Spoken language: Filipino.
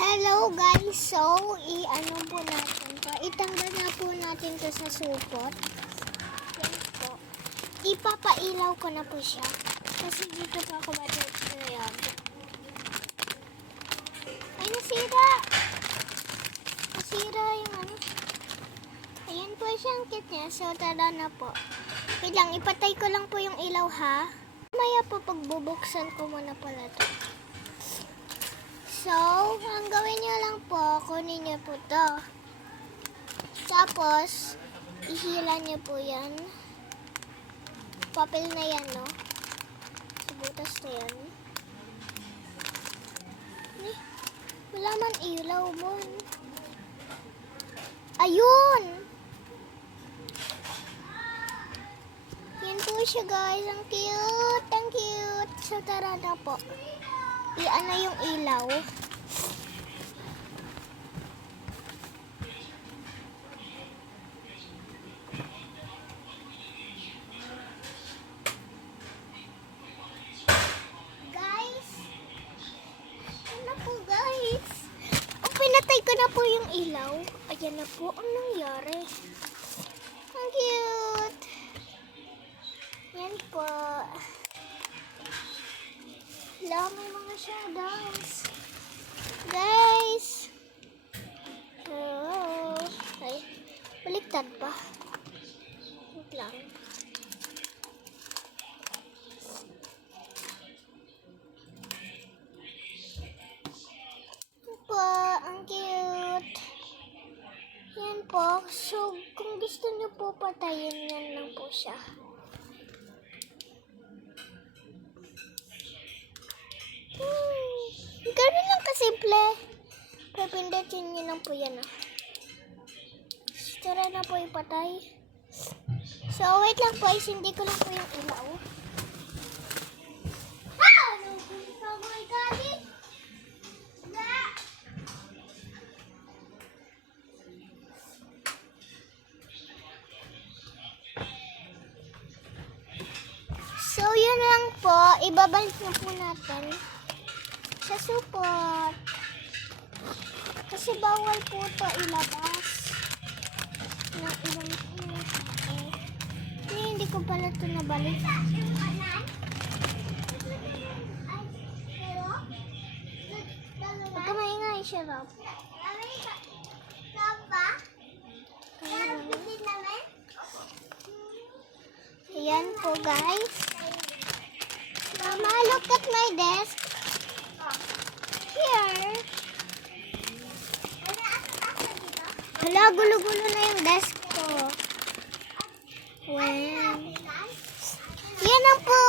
Hello guys, so i-ano po natin to, itanggal na po natin to sa supot. Yan po. Ipapailaw ko na po siya. Kasi dito po ako matutuyag. Ay, nasira! Nasira yung ano. Ayan po siyang kit niya. So, tara na po. Wait lang, ipatay ko lang po yung ilaw ha. Maya po pagbubuksan ko muna pala to. So, ang gawin nyo lang po, kunin nyo po to. Tapos, ihila nyo po yan. Papel na yan, no? Sa butas na yan. Eh, wala man ilaw mo. Ayun! Yan po siya guys. Ang cute! Ang cute! So, tara na po. I-ano yung ilaw. Guys! Ano po guys? Oh, pinatay ko na po yung ilaw. Ayan na po ang nangyari. Ang cute! Yan po. Wala, may mga shadows. Guys! Oh, ay, baliktad pa. Wait lang. Yan po, ang cute. Yan po. So, kung gusto niyo po patayin, yan lang po siya. Ganun lang kasimple. Pipindutin nyo lang po yan. Tara na po ipatay. So, wait lang po. Isindi ko lang po yung ilaw. So, yun lang po. Ibabalik na po natin sa supot. Kasi bawal po ito ilabas ng ibang hindi ko pala ito nabalik. Huwag ka maingay siya, Rob. Ayan po, guys. Mama, look at my desk. Here. Hala, gulo-gulo na yung desk ko. Well, yan ang po